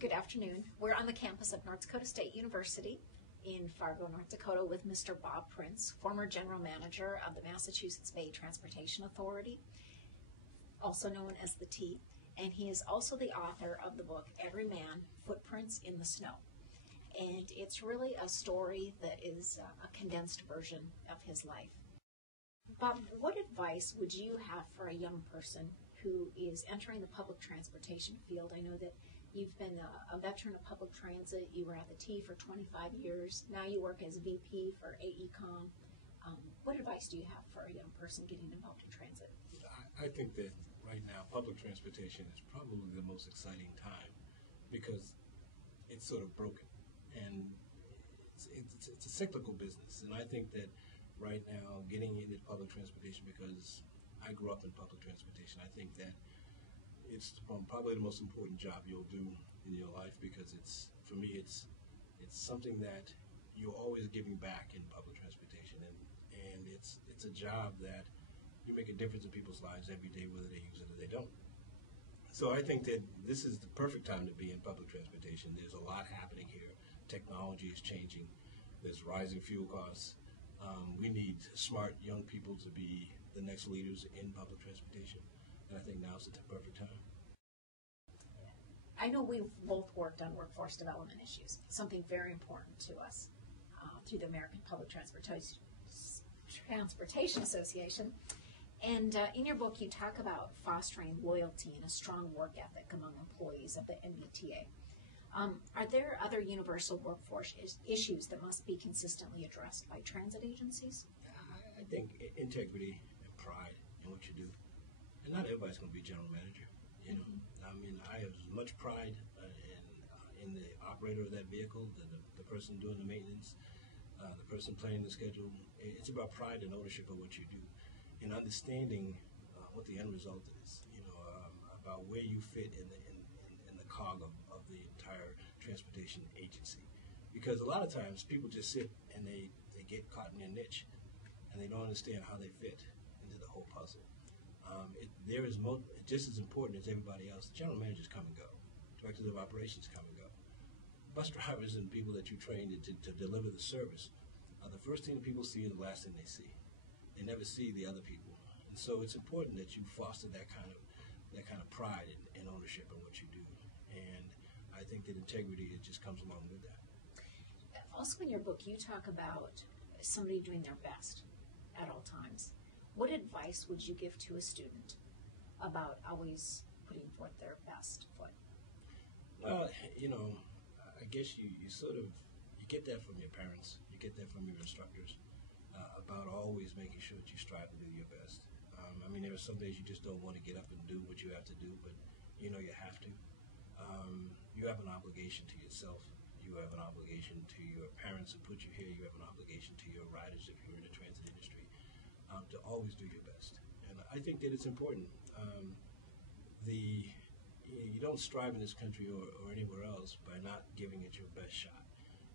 Good afternoon. We're on the campus of North Dakota State University in Fargo, North Dakota with Mr. Bob Prince, former general manager of the Massachusetts Bay Transportation Authority, also known as the T, and he is also the author of the book Every Man, Footprints in the Snow. And it's really a story that is a condensed version of his life. Bob, what advice would you have for a young person who is entering the public transportation field? I know that you've been a veteran of public transit. You were at the T for 25 years. Now you work as VP for AECOM. What advice do you have for a young person getting involved in transit? I think that right now public transportation is probably the most exciting time because it's sort of broken. And it's a cyclical business. And I think that right now getting into public transportation, because I grew up in public transportation, I think that it's probably the most important job you'll do in your life, because for me it's something that you're always giving back in public transportation, and it's a job that you make a difference in people's lives every day, whether they use it or they don't. So I think that this is the perfect time to be in public transportation. There's a lot happening here. Technology is changing. There's rising fuel costs. We need smart young people to be the next leaders in public transportation. And I think now's the perfect time. I know we've both worked on workforce development issues, something very important to us through the American Public Transportation Association. And in your book, you talk about fostering loyalty and a strong work ethic among employees of the MBTA. Are there other universal workforce issues that must be consistently addressed by transit agencies? I think integrity and pride in what you do. And not everybody's going to be general manager. You know, I mean, I have as much pride in the operator of that vehicle, the person doing the maintenance, the person planning the schedule. It's about pride and ownership of what you do, and understanding what the end result is. You know, about where you fit in the cog of the entire transportation agency. Because a lot of times people just sit and they get caught in their niche, and they don't understand how they fit into the whole puzzle. There is just as important as everybody else. General managers come and go. Directors of operations come and go. Bus drivers and people that you train to deliver the service are the first thing people see and the last thing they see. They never see the other people. And so it's important that you foster that kind of pride and ownership in what you do. And I think that integrity, it just comes along with that. Also in your book, you talk about somebody doing their best at all times. What advice would you give to a student about always putting forth their best foot? Well, you know, I guess you get that from your parents, you get that from your instructors, about always making sure that you strive to do your best. I mean, there are some days you just don't want to get up and do what you have to do, but you know you have to. You have an obligation to yourself. You have an obligation to your parents who put you here. You have an obligation to your riders if you're in the transit industry, to always do your best. And I think that it's important. You don't strive in this country or anywhere else by not giving it your best shot.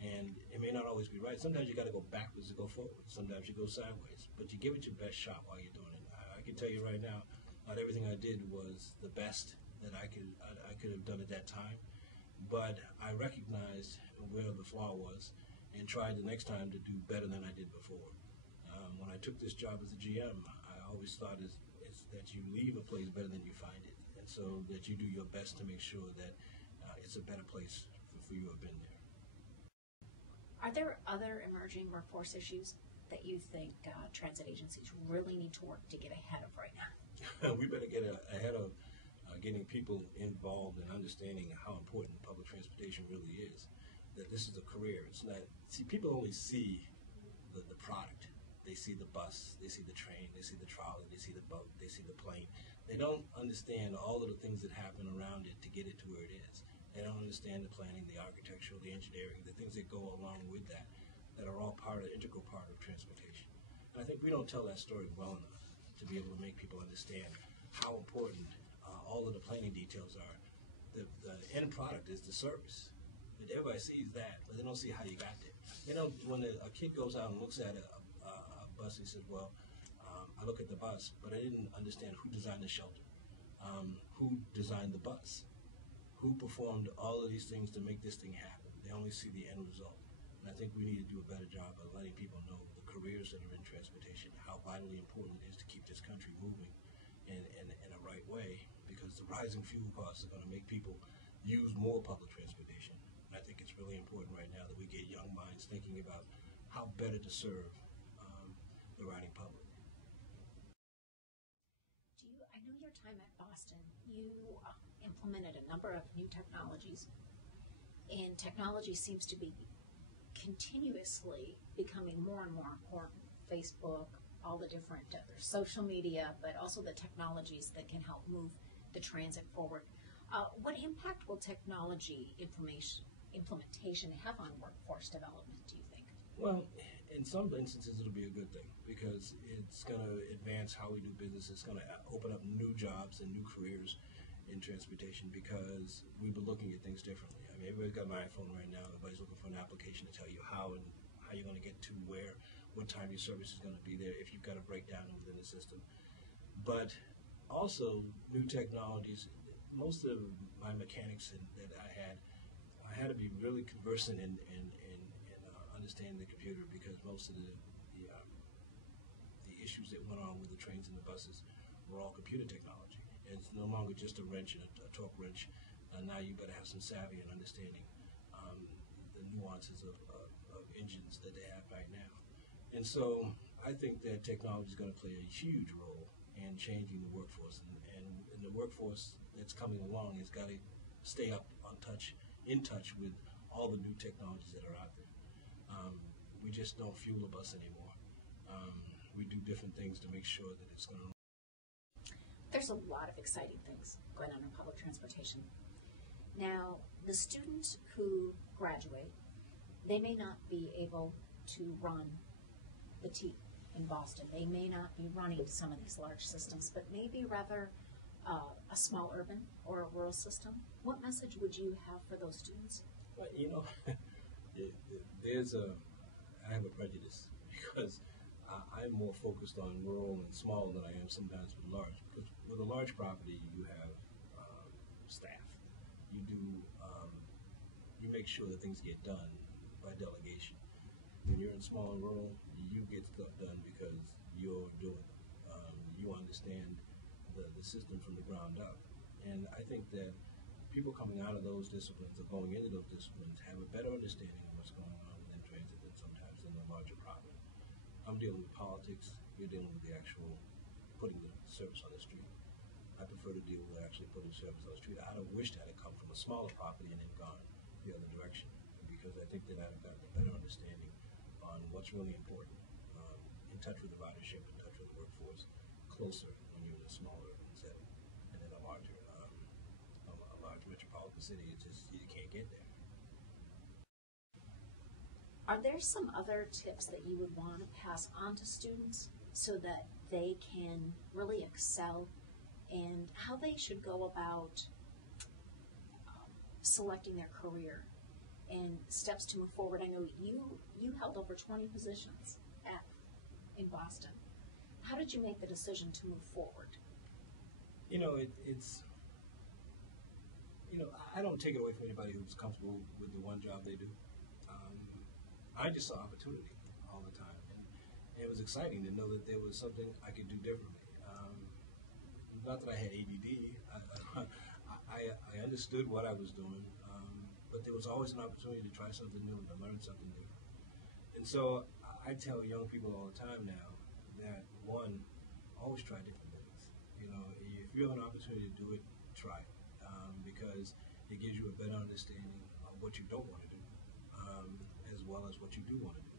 And it may not always be right. Sometimes you got to go backwards to go forward. Sometimes you go sideways. But you give it your best shot while you're doing it. I can tell you right now, not everything I did was the best that I could have done at that time. But I recognized where the flaw was and tried the next time to do better than I did before. When I took this job as a GM, I always thought is that you leave a place better than you find it, and so that you do your best to make sure that it's a better place for you to have been there. Are there other emerging workforce issues that you think transit agencies really need to work to get ahead of right now? We better get ahead of getting people involved and understanding how important public transportation really is. That this is a career. It's not. See, people only see the product. They see the bus, they see the train, they see the trolley, they see the boat, they see the plane. They don't understand all of the things that happen around it to get it to where it is. They don't understand the planning, the architectural, the engineering, the things that go along with that are all integral part of transportation. And I think we don't tell that story well enough to be able to make people understand how important all of the planning details are. The end product is the service. Everybody sees that, but they don't see how you got there. They don't. When a kid goes out and looks at a bus, he says, well, I look at the bus, but I didn't understand who designed the shelter, who designed the bus. who performed all of these things to make this thing happen. They only see the end result. And I think we need to do a better job of letting people know the careers that are in transportation, how vitally important it is to keep this country moving in a right way, because the rising fuel costs are going to make people use more public transportation. And I think it's really important right now that we get young minds thinking about how better to serve the riding public. I know your time at Boston, you implemented a number of new technologies, and technology seems to be continuously becoming more and more important. Facebook, all the different social media, but also the technologies that can help move the transit forward. What impact will technology implementation have on workforce development, do you think? Well, in some instances, it'll be a good thing because it's going to advance how we do business. It's going to open up new jobs and new careers in transportation because we've been looking at things differently. I mean, everybody's got an iPhone right now. Everybody's looking for an application to tell you how you're going to get to where, what time your service is going to be there if you've got a breakdown within the system. But also new technologies. Most of my mechanics that I had to be really conversant in understanding the computer because most of the issues that went on with the trains and the buses were all computer technology. It's no longer just a wrench and a torque wrench. Now you've got to have some savvy and understanding the nuances of engines that they have right now. And so I think that technology is going to play a huge role in changing the workforce. And the workforce that's coming along has got to stay in touch with all the new technologies that are out there. We just don't fuel a bus anymore. We do different things to make sure that it's going to. There's a lot of exciting things going on in public transportation. Now, the students who graduate, they may not be able to run the T in Boston. They may not be running some of these large systems, but maybe rather a small urban or a rural system. What message would you have for those students? Well, I have a prejudice because I'm more focused on rural and small than I am sometimes with large. Because with a large property, you have staff. You make sure that things get done by delegation. When you're in small and rural, you get stuff done because you're doing it. You understand the system from the ground up. And I think that people coming out of those disciplines or going into those disciplines have a better understanding of what's going on within transit than sometimes in the larger property. I'm dealing with politics. You're dealing with the actual putting the service on the street. I prefer to deal with actually putting service on the street. I'd have wished that had come from a smaller property and then gone the other direction because I think that I'd have gotten a better understanding on what's really important, in touch with the ridership, in touch with the workforce, closer when you're in a smaller urban setting, and in a large metropolitan city, you can't get there. Are there some other tips that you would want to pass on to students so that they can really excel and how they should go about selecting their career and steps to move forward? I know you held over 20 positions in Boston. How did you make the decision to move forward? I don't take it away from anybody who's comfortable with the one job they do. I just saw opportunity all the time, and it was exciting to know that there was something I could do differently. Not that I had ADD. I understood what I was doing, but there was always an opportunity to try something new and to learn something new. And so I tell young people all the time now that, one, always try different things. If you have an opportunity to do it, try it, because it gives you a better understanding of what you don't want to do, as well as what you do want to do.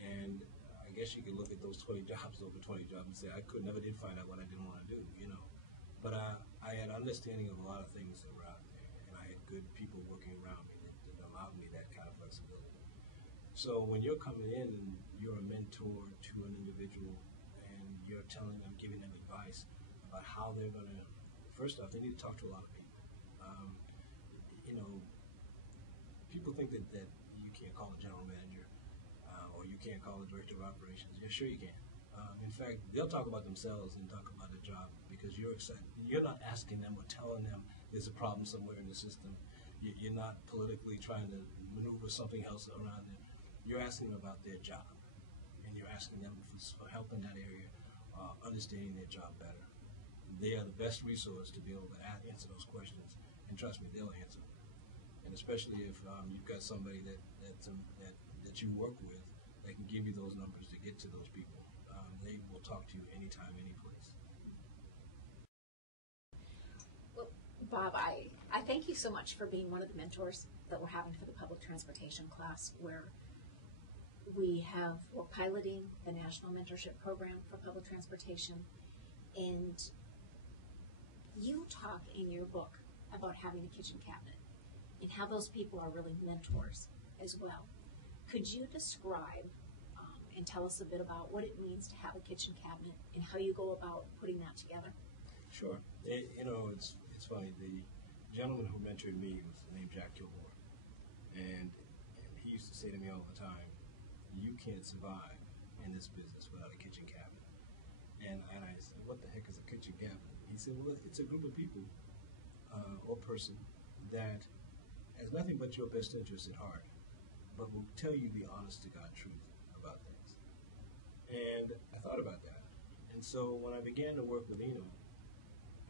And I guess you could look at those 20 jobs, over 20 jobs, and say, I never did find out what I didn't want to do, But I had understanding of a lot of things that were out there, and I had good people working around me that allowed me that kind of flexibility. So when you're coming in and you're a mentor to an individual and you're giving them advice about how they're going to, first off, they need to talk to a lot of people. People think that you can't call a general manager or you can't call a director of operations. Yeah, sure you can. In fact, they'll talk about themselves and talk about their job because you're excited. You're not asking them or telling them there's a problem somewhere in the system. You're not politically trying to maneuver something else around them. You're asking them about their job, and you're asking them for help in that area, understanding their job better. They are the best resource to be able to answer those questions, and trust me, they'll answer them. And especially if you've got somebody that you work with that can give you those numbers to get to those people. They will talk to you anytime, any place. Well, Bob, I thank you so much for being one of the mentors that we're having for the public transportation class, where we're piloting the National Mentorship Program for Public Transportation, and you talk in your book about having a kitchen cabinet and how those people are really mentors as well. Could you describe and tell us a bit about what it means to have a kitchen cabinet and how you go about putting that together? Sure. It's funny. The gentleman who mentored me was named Jack Kilgore, and he used to say to me all the time, "You can't survive in this business without a kitchen cabinet." And I said, "What the heck is a kitchen cabinet?" He said, "Well, it's a group of people or person that has nothing but your best interest at heart, but will tell you the honest to God truth about things." And I thought about that. And so when I began to work with Eno,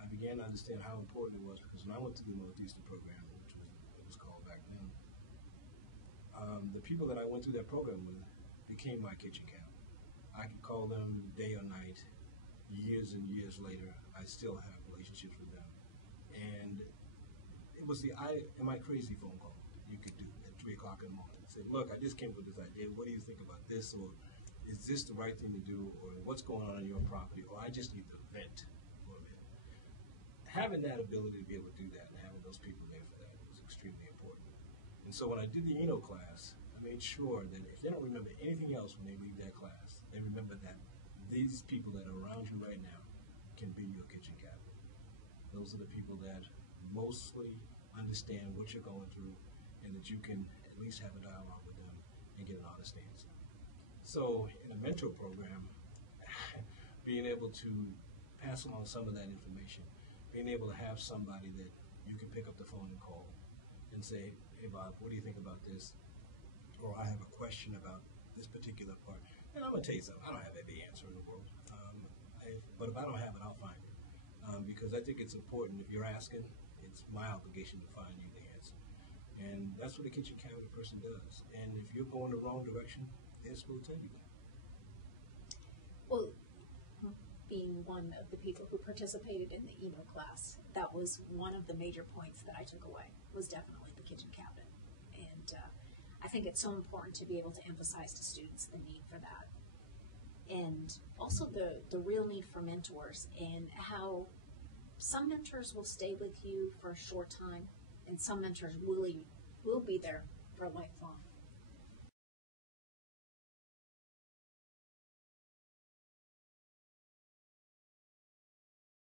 I began to understand how important it was, because when I went to the Northeastern program, which was it was called back then, the people that I went through that program with became my kitchen cabinet. I could call them day or night. Years and years later, I still have relationships with them. And it was the am I crazy phone call you could do at 3 o'clock in the morning. Say, "Look, I just came up with this idea. What do you think about this? Or is this the right thing to do? Or what's going on in your property? Or I just need to vent for a minute." Having that ability to be able to do that and having those people there for that was extremely important. And so when I did the Eno class, I made sure that if they don't remember anything else when they leave that class, they remember that these people that are around you right now can be your kitchen cabinet. Those are the people that mostly understand what you're going through, and that you can at least have a dialogue with them and get an honest answer. So in a mentor program, being able to pass along some of that information, being able to have somebody that you can pick up the phone and call and say, "Hey Bob, what do you think about this?" Or, "I have a question about this particular part." And I'm going to tell you something, I don't have every answer in the world. But if I don't have it, I'll find it. Because I think it's important. If you're asking, it's my obligation to find you the answer. And that's what a kitchen cabinet person does. And if you're going the wrong direction, this will tell you that. Well, being one of the people who participated in the Eno class, that was one of the major points that I took away, was definitely the kitchen cabinet. And I think it's so important to be able to emphasize to students the need for that. And also the real need for mentors, and how some mentors will stay with you for a short time, and some mentors will be there for lifelong.